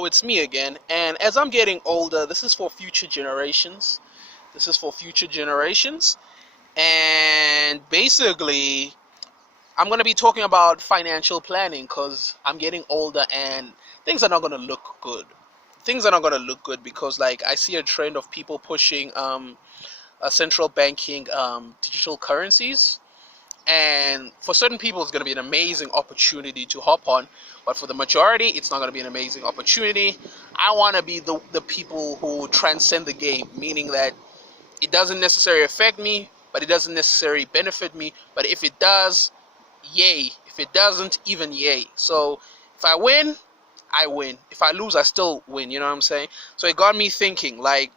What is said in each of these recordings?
So it's me again, and as I'm getting older, this is for future generations. This is for future generations, and basically, I'm going to be talking about financial planning because I'm getting older and things are not going to look good. Things are not going to look good because, like, I see a trend of people pushing a central banking digital currencies, and for certain people it's going to be an amazing opportunity to hop on, but for the majority it's not going to be an amazing opportunity. I want to be the people who transcend the game, meaning that it doesn't necessarily affect me, but it doesn't necessarily benefit me, but if it does, yay. If it doesn't, even yay. So if I win, I win. If I lose, I still win. You know what I'm saying? So it got me thinking, like,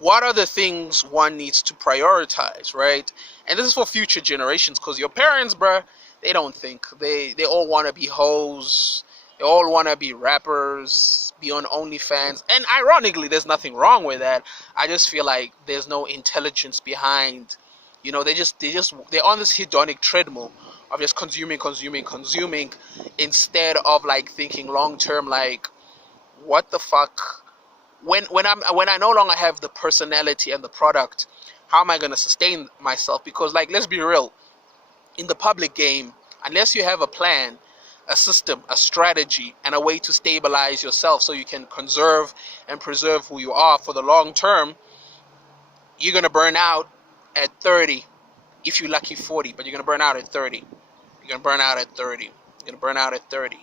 what are the things one needs to prioritize, right? And this is for future generations, because your parents, bruh, they don't think. They all want to be hoes. They all want to be rappers, be on OnlyFans. And ironically, there's nothing wrong with that. I just feel like there's no intelligence behind. They're on this hedonic treadmill of just consuming, instead of like thinking long term, like, what the fuck, when I no longer have the personality and the product, how am I going to sustain myself? Because, like, let's be real, in the public game, unless you have a plan, a system, a strategy, and a way to stabilize yourself so you can conserve and preserve who you are for the long term, you're going to burn out at 30. If you're lucky, 40, but you're going to burn out at 30. You're going to burn out at 30. You're going to burn out at 30.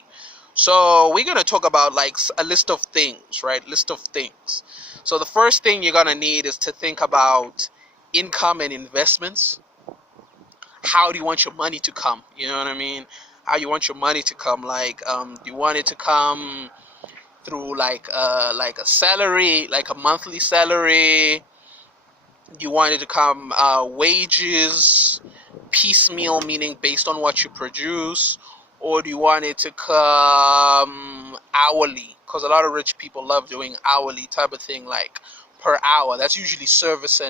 So we're going to talk about, like, a list of things, right? List of things. So the first thing you're going to need is to think about income and investments. How do you want your money to come? You know what I mean? How you want your money to come? Like, do you want it to come through like a salary, like a monthly salary? Do you want it to come wages, piecemeal, meaning based on what you produce? Or do you want it to come hourly? Because a lot of rich people love doing hourly type of thing, like per hour. That's usually service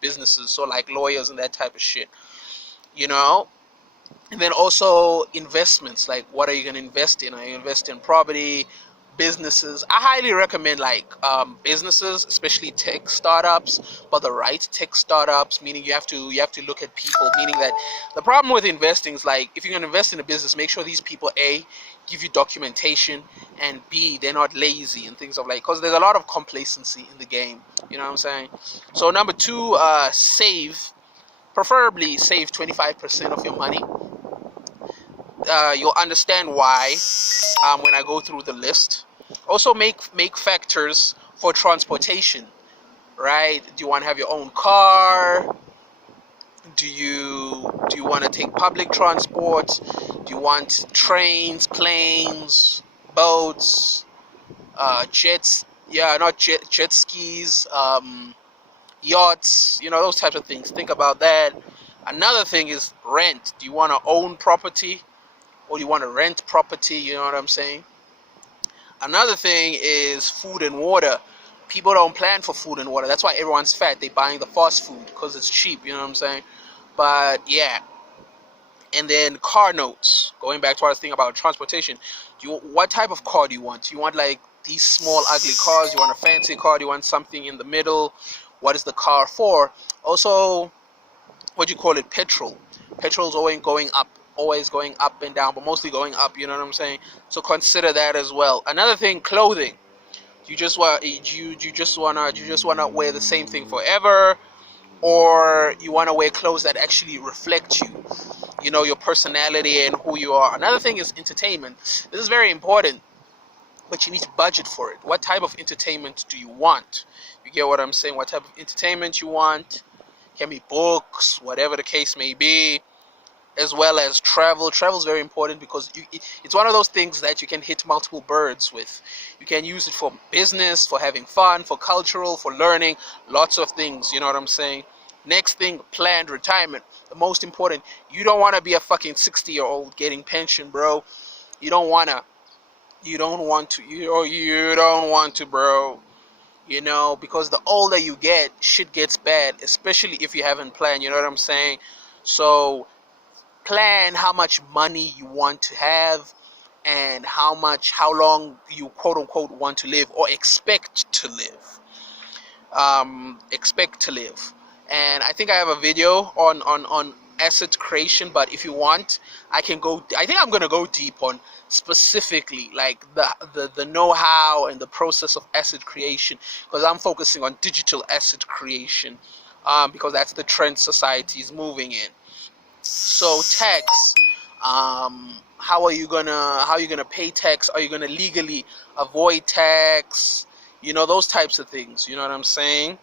businesses, so like lawyers and that type of shit, you know? And then also investments, like, what are you going to invest in? Are you invest in property, businesses? I highly recommend, like, businesses, especially tech startups, but the right tech startups, meaning you have to look at people, meaning that the problem with investing is, like, if you're going to invest in a business, make sure these people, A, give you documentation, and B, they're not lazy and things of like, because there's a lot of complacency in the game, you know what I'm saying? So number two, preferably save 25% of your money. You'll understand why when I go through the list. Also, make factors for transportation, right? Do you want to have your own car? Do you want to take public transport? Do you want trains, planes, boats, jets? Yeah, not jet skis, yachts. You know, those types of things. Think about that. Another thing is rent. Do you want to own property, or do you want to rent property? You know what I'm saying? Another thing is food and water. People don't plan for food and water. That's why everyone's fat. They're buying the fast food because it's cheap. You know what I'm saying? But yeah. And then car notes. Going back to what I was thinking about transportation. What type of car do you want? Do you want, like, these small ugly cars? Do you want a fancy car? Do you want something in the middle? What is the car for? Also, what do you call it? Petrol. Petrol's always going up and down, but mostly going up. You know what I'm saying? So consider that as well. Another thing, clothing. You just wanna wear the same thing forever, or you wanna wear clothes that actually reflect you, you know, your personality and who you are. Another thing is entertainment. This is very important, but you need to budget for it. What type of entertainment do you want? You get what I'm saying? What type of entertainment you want? Can be books, whatever the case may be, as well as travel. Travel is very important because it's one of those things that you can hit multiple birds with. You can use it for business, for having fun, for cultural, for learning, lots of things, you know what I'm saying? Next thing, planned retirement. The most important, you don't want to be a fucking 60-year-old getting pension, bro. You don't want to, bro. You know, because the older you get, shit gets bad, especially if you haven't planned, you know what I'm saying? So plan how much money you want to have, and how long you quote unquote want to live or expect to live. And I think I have a video on asset creation, but if you want, I think I'm gonna go deep on specifically like the know-how and the process of asset creation, because I'm focusing on digital asset creation, because that's the trend society is moving in. So tax, how are you gonna pay tax? Are you gonna legally avoid tax? Those types of things. You know what I'm saying?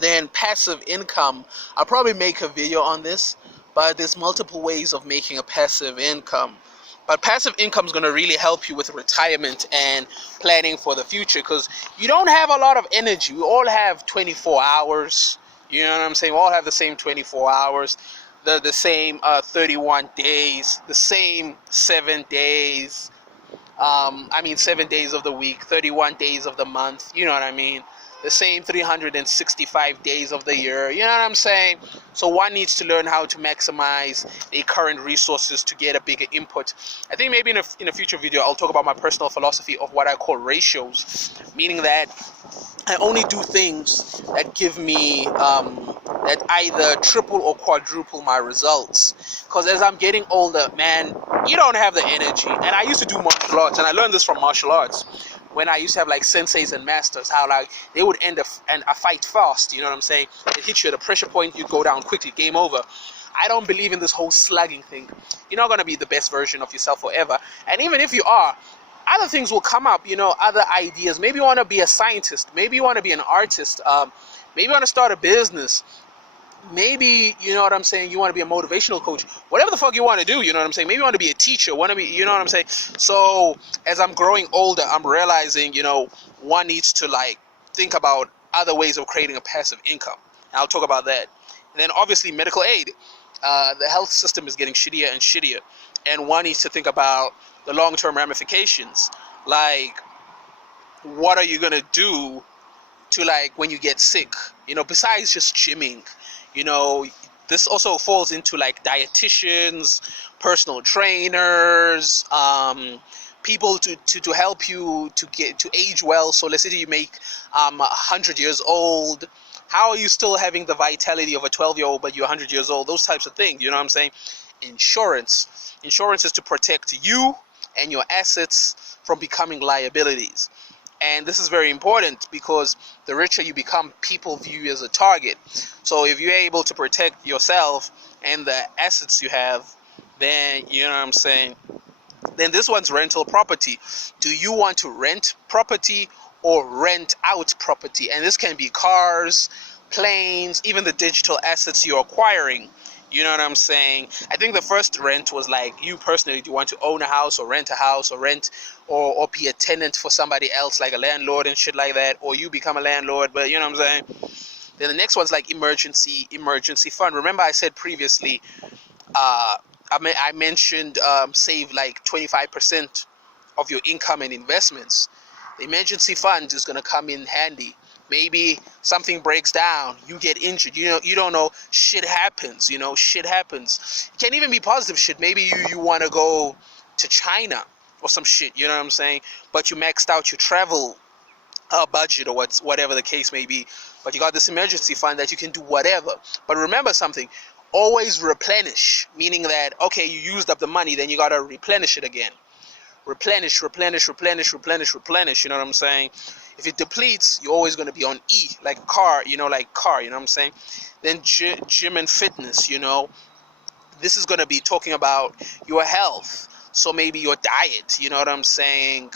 Then passive income. I'll probably make a video on this, but there's multiple ways of making a passive income. But passive income is going to really help you with retirement and planning for the future, because you don't have a lot of energy. We all have 24 hours. You know what I'm saying? We all have the same 24 hours, the same 31 days, the same 7 days. 7 days of the week, 31 days of the month. You know what I mean? The same 365 days of the year. You know what I'm saying? So one needs to learn how to maximize the current resources to get a bigger input. I think maybe in a future video I'll talk about my personal philosophy of what I call ratios, meaning that I only do things that give me that either triple or quadruple my results. Because as I'm getting older, man, you don't have the energy. And I used to do martial arts, and I learned this from martial arts. When I used to have like senseis and masters, how like they would end a fight fast, you know what I'm saying? It hits you at a pressure point, you go down quickly, game over. I don't believe in this whole slugging thing. You're not going to be the best version of yourself forever. And even if you are, other things will come up, other ideas. Maybe you want to be a scientist. Maybe you want to be an artist. Maybe you want to start a business. Maybe, you know what I'm saying, you want to be a motivational coach. Whatever the fuck you want to do, you know what I'm saying. Maybe you want to be a teacher, you know what I'm saying. So as I'm growing older, I'm realizing, one needs to like think about other ways of creating a passive income. And I'll talk about that. And then obviously medical aid. The health system is getting shittier and shittier. And one needs to think about the long-term ramifications. Like, what are you going to do to like when you get sick? Besides just gymming. This also falls into like dietitians, personal trainers, people to help you to age well. So let's say you make 100 years old. How are you still having the vitality of a 12-year-old but you're 100 years old? Those types of things, you know what I'm saying? Insurance is to protect you and your assets from becoming liabilities. And this is very important because the richer you become, people view you as a target. So if you're able to protect yourself and the assets you have, then, you know what I'm saying, then this one's rental property. Do you want to rent property or rent out property? And this can be cars, planes, even the digital assets you're acquiring. You know what I'm saying? I think the first rent was like you personally, do you want to own a house or rent a house or rent or be a tenant for somebody else, like a landlord and shit like that, or you become a landlord, but you know what I'm saying? Then the next one's like emergency fund. Remember I said previously, I mentioned save like 25% of your income and investments. The emergency fund is going to come in handy. Maybe something breaks down, you get injured, you don't know, shit happens, shit happens. It can even be positive shit. Maybe you want to go to China or some shit, you know what I'm saying? But you maxed out your travel budget or whatever the case may be. But you got this emergency fund that you can do whatever. But remember something, always replenish, meaning that, okay, you used up the money, then you got to replenish it again. Replenish, you know what I'm saying? If it depletes, you're always going to be on E, like car, you know what I'm saying? Then gym and fitness, this is going to be talking about your health. So maybe your diet, you know what I'm saying?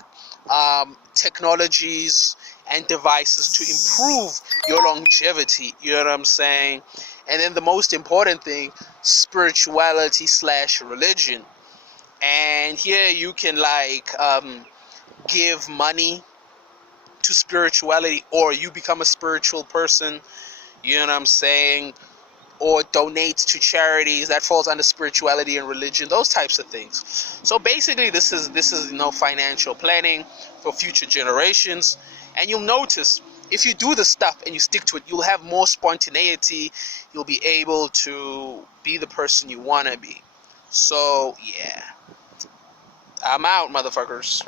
Technologies and devices to improve your longevity, you know what I'm saying? And then the most important thing, spirituality / religion. And here you can like give money to spirituality, or you become a spiritual person, you know what I'm saying, or donate to charities. That falls under spirituality and religion, those types of things. So basically this is financial planning for future generations. And you'll notice if you do the stuff and you stick to it, you'll have more spontaneity. You'll be able to be the person you want to be. So yeah, I'm out, motherfuckers.